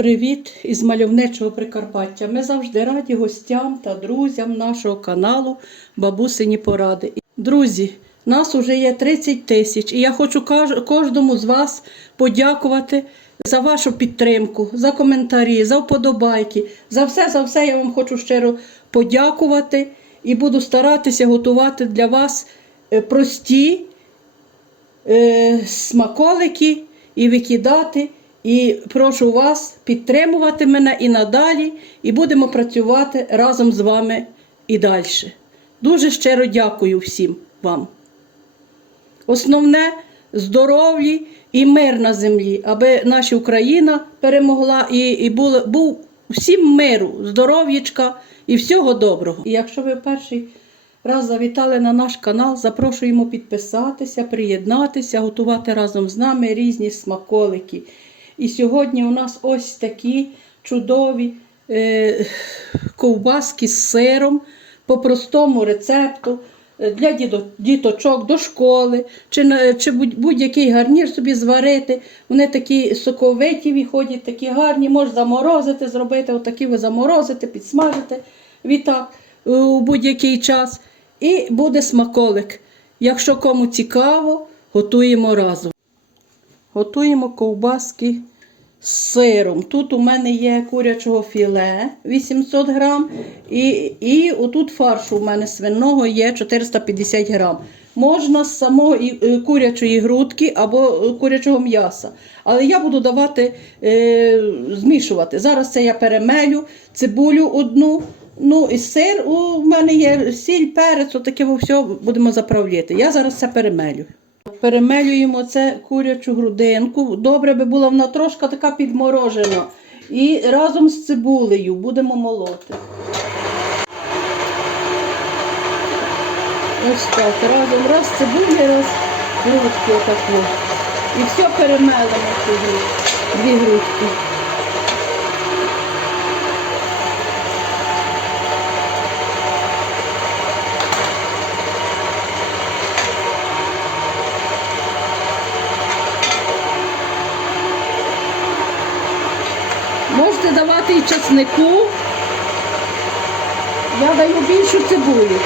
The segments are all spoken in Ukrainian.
Привіт із мальовничого Прикарпаття. Ми завжди раді гостям та друзям нашого каналу Бабусині Поради. Друзі, нас уже є 30 тисяч, і я хочу кожному з вас подякувати за вашу підтримку, за коментарі, за вподобайки. За все, за все я вам хочу щиро подякувати і буду старатися готувати для вас е, прості е, смаколики і викидати. І прошу вас підтримувати мене і надалі, і будемо працювати разом з вами і далі. Дуже щиро дякую всім вам. Основне здоров'я і мир на землі, аби наша Україна перемогла і, і був, був всім миру, здоров'ячка і всього доброго. І якщо ви перший раз завітали на наш канал, запрошуємо підписатися, приєднатися, готувати разом з нами різні смаколики. І сьогодні у нас ось такі чудові е, ковбаски з сиром по простому рецепту е, для діточок до школи, чи, чи будь- будь-який гарнір собі зварити. Вони такі соковиті виходять, такі гарні, можна заморозити, зробити, отакі ви заморозити, підсмажити відтак у будь-який час. І буде смаколик. Якщо кому цікаво, готуємо разом. Готуємо ковбаски з сиром. Тут у мене є курячого філе 800 грам, і, і отут фаршу у мене свиного є 450 грам. Можна з самої е, курячої грудки або е, курячого м'яса. Але я буду давати е, змішувати. Зараз це я перемелю, цибулю одну. Ну і сир у мене є сіль, перець, отаке все будемо заправляти. Я зараз це перемелю. Перемелюємо це курячу грудинку. Добре би була вона трошки така підморожена. І разом з цибулею будемо молоти. Ось так, разом раз цибулі, раз грудки отаку. І все перемелимо сюди. дві грудки. Можете давати і чеснику. Я даю більшу цибулю.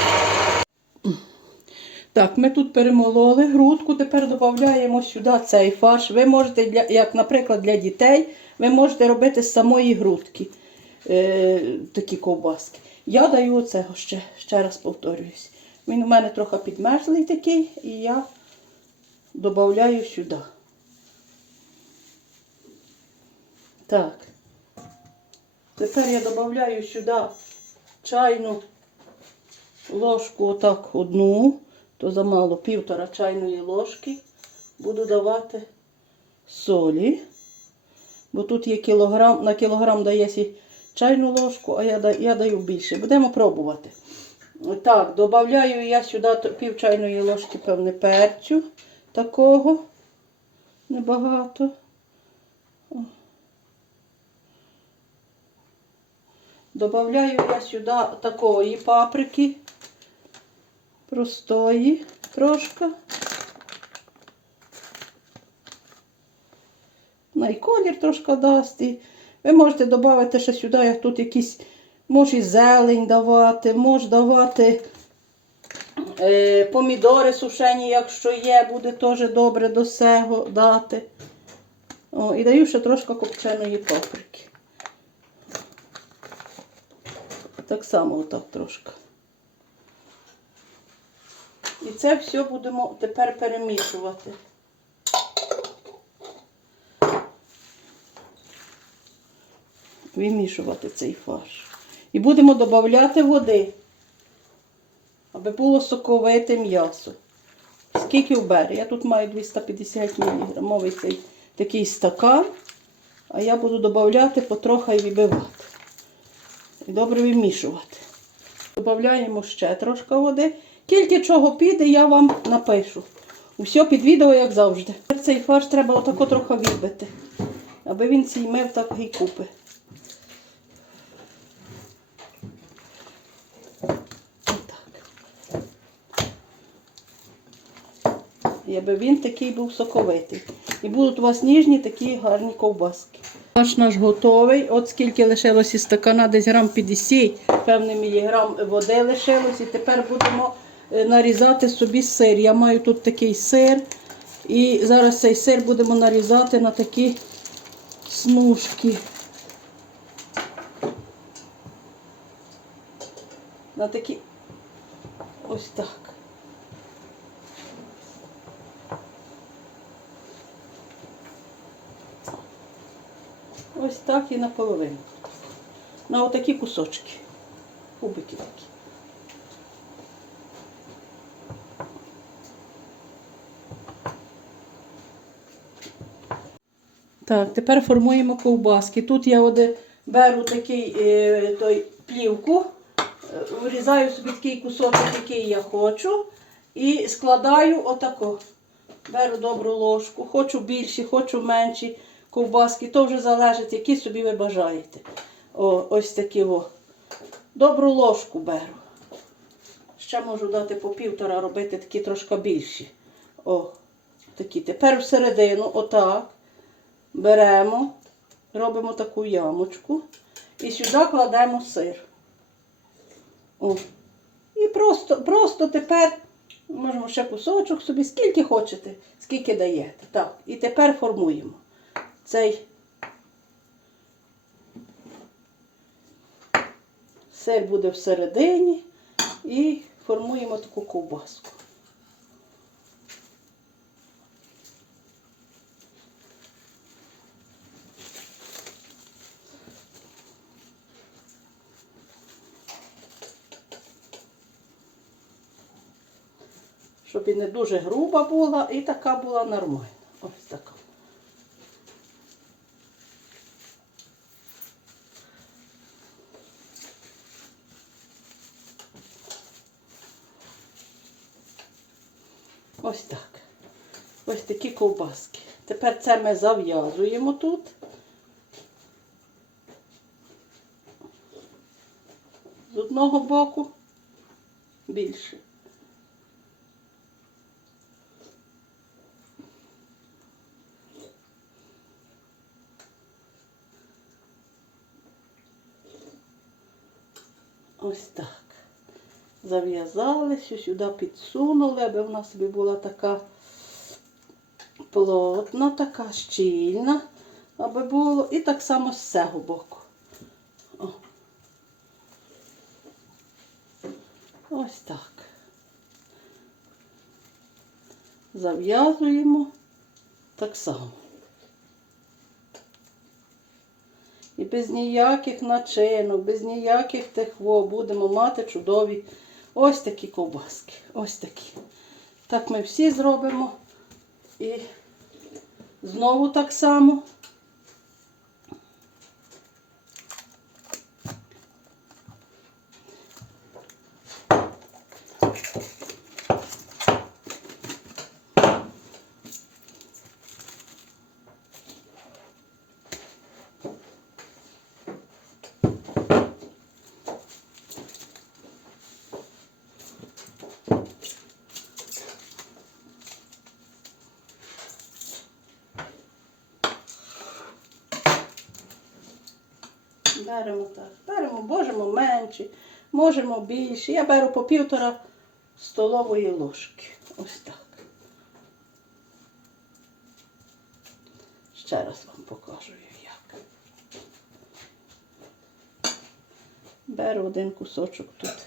Так, ми тут перемололи грудку, тепер додаємо сюди цей фарш. Ви можете, для, як, наприклад, для дітей, ви можете робити з самої грудки е, такі ковбаски. Я даю оцього ще, ще раз повторююсь. Він у мене трохи підмерзлий такий, і я додаю сюди. Так. Тепер я додаю сюди чайну ложку, отак одну, то замало півтора чайної ложки. Буду давати солі. Бо тут є кілограм, на кілограм дається чайну ложку, а я, я даю більше. Будемо пробувати. Так, додаю я сюди пів чайної ложки, певне, перцю такого. Небагато. Добавляю я сюди такої паприки простої трошки. На і колір трошки дасть. Ви можете додати ще сюди, як тут якісь, може і зелень давати, може давати е, помідори сушені, якщо є, буде теж добре до цього дати. О, і даю ще трошки копченої паприки. Так само отак трошки. І це все будемо тепер перемішувати. Вимішувати цей фарш. І будемо додати води, аби було соковите м'ясо. Скільки вбере? Я тут маю 250 мг цей такий стакан, а я буду додати потрохи і вибивати. І добре вимішувати. Додаємо ще трошки води. Тільки чого піде, я вам напишу. Усе під відео, як завжди. Цей фарш треба отако трохи відбити, аби він цей мив так і купи. Аби він такий був соковитий. І будуть у вас ніжні такі гарні ковбаски. Наш наш готовий. От скільки лишилось із стакана, десь грам 50, певний міліграм води лишилось. І тепер будемо е, нарізати собі сир. Я маю тут такий сир. І зараз цей сир будемо нарізати на такі смужки. На такі ось так. Ось так і наполовину. На отакі кусочки. Кубики такі. Так, тепер формуємо ковбаски. Тут я оде беру такий е, той плівку, е, вирізаю собі такий кусочок, який я хочу, і складаю отако. Беру добру ложку, хочу більші, хочу менші ковбаски. То вже залежить, які собі ви бажаєте. О, ось такі о. Добру ложку беру. Ще можу дати по півтора, робити такі трошки більші. О, такі. Тепер всередину, отак. Беремо, робимо таку ямочку і сюди кладемо сир. О. І просто, просто тепер можемо ще кусочок собі, скільки хочете, скільки даєте. Так. І тепер формуємо цей сир буде всередині і формуємо таку ковбаску. Щоб і не дуже груба була, і така була нормальна. Ось така. Ось так. Ось такі ковбаски. Тепер це ми зав'язуємо тут. З одного боку більше. Ось так. Зав'язали, сюди підсунули, аби вона собі була така плотна, така щільна, аби було. І так само з цього боку. О. Ось так. Зав'язуємо так само. І без ніяких начинок, без ніяких техво будемо мати чудові ось такі ковбаски. Ось такі. Так ми всі зробимо. І знову так само. Беремо так. Беремо, можемо менші, можемо більші. Я беру по півтора столової ложки. Ось так. Ще раз вам покажу як. Беру один кусочок тут.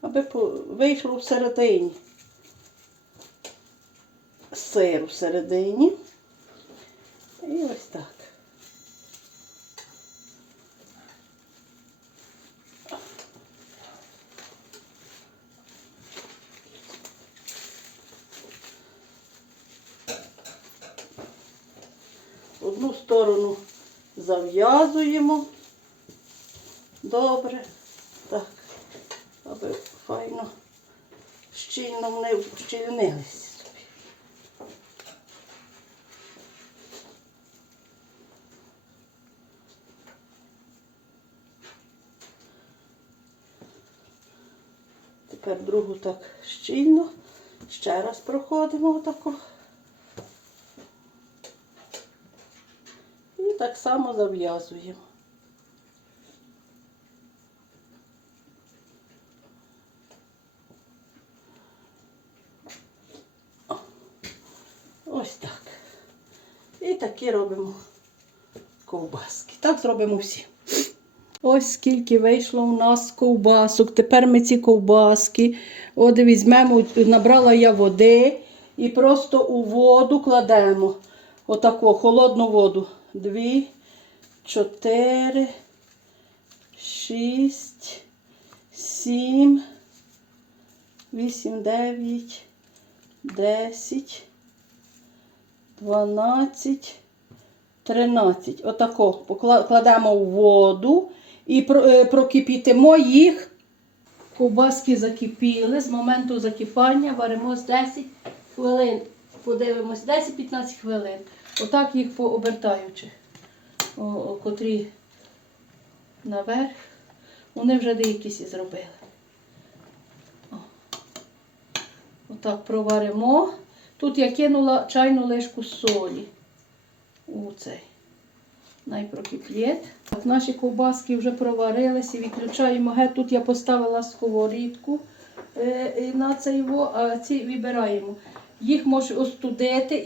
Аби вийшло всередині. Сир всередині. І ось так. Одну сторону зав'язуємо. Добре. Так, аби файно щільно вони собі. Тепер другу так щільно. Ще раз проходимо отако. Так само зав'язуємо. Ось так. І такі робимо ковбаски. Так зробимо всі. Ось скільки вийшло у нас ковбасок. Тепер ми ці ковбаски. От візьмемо, набрала я води і просто у воду кладемо. Отаку холодну воду. Дві, чотири, шість, сім, вісім, дев'ять, десять. 12, 13. Отако покла- кладемо в воду і е, прокипітимо їх. Ковбаски закипіли. З моменту закипання варимо з 10 хвилин. Подивимось, 10-15 хвилин. Отак їх пообертаючи. О, о, котрі наверх. Вони вже деякісь і зробили. Отак проваримо. Тут я кинула чайну лишку солі у цей найпрокип'єт. Так, наші ковбаски вже проварилися, відключаємо геть. Тут я поставила сковорідку е, на цей а ці вибираємо. Їх можеш остудити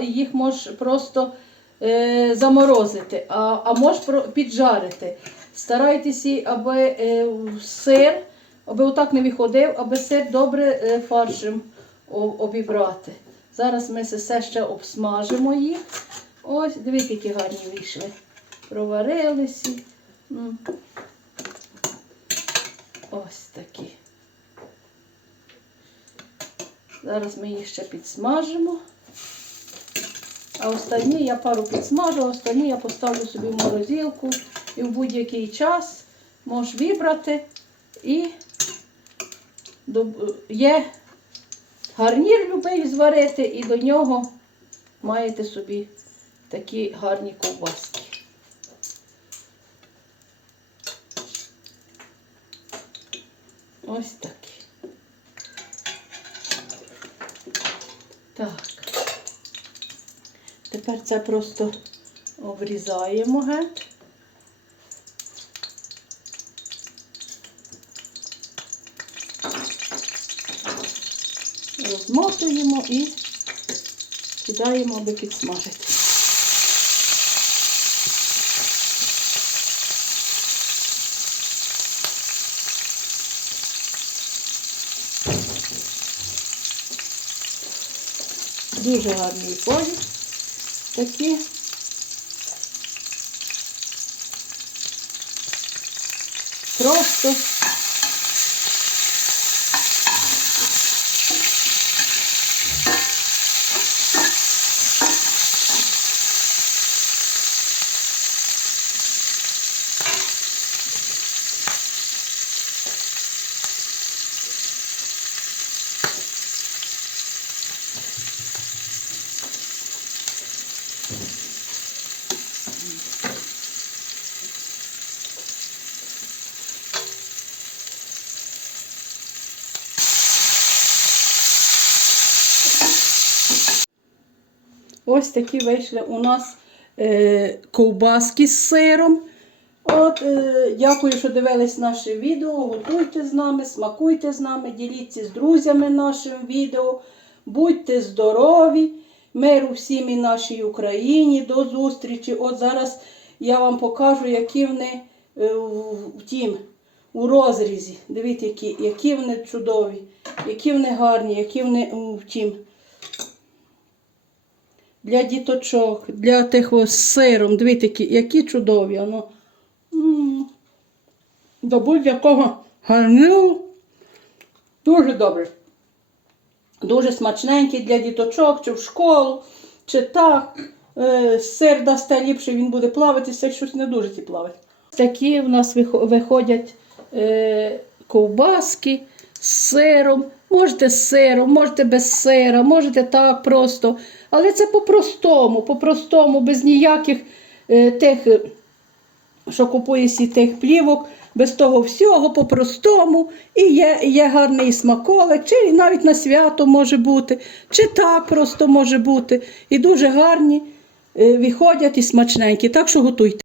і їх можеш просто е, заморозити, а, а можеш піджарити. Старайтеся, аби е, сир, аби отак не виходив, аби сир добре е, фаршем обібрати. Зараз ми все ще обсмажимо їх. Ось, дивіться, які гарні вийшли. Проварилися. Ось такі. Зараз ми їх ще підсмажимо. А останні я пару підсмажу, а останні я поставлю собі в морозилку і в будь-який час можеш вибрати. І є гарнір любий зварити, і до нього маєте собі такі гарні ковбаски. Ось такі. Так. Тепер це просто обрізаємо геть. Розмотуємо і кидаємо, аби підсмажити. Дуже гарний колір. Такі. Просто Ось такі вийшли у нас е, ковбаски з сиром. От, е, дякую, що дивились наше відео. Готуйте з нами, смакуйте з нами, діліться з друзями нашим відео. Будьте здорові, миру всім і нашій Україні. До зустрічі. От зараз я вам покажу, які вони е, в, тім, у розрізі. Дивіться, які, які вони чудові, які вони гарні, які вони в тім для діточок, для тих з сиром. Дивіться, які, чудові. Воно. До будь-якого гарню. Дуже добре. Дуже смачненький для діточок, чи в школу, чи так. Е, сир дасте ліпше, він буде плавитися, щось не дуже ті плавить. Такі в нас виходять е, ковбаски з сиром. Можете з сиром, можете без сира, можете так просто. Але це по-простому, по-простому, без ніяких е, тих, е, що купує сі тих плівок, без того всього, по-простому. І є, є гарний смаколик, чи навіть на свято може бути, чи так просто може бути. І дуже гарні е, виходять і смачненькі. Так що готуйте.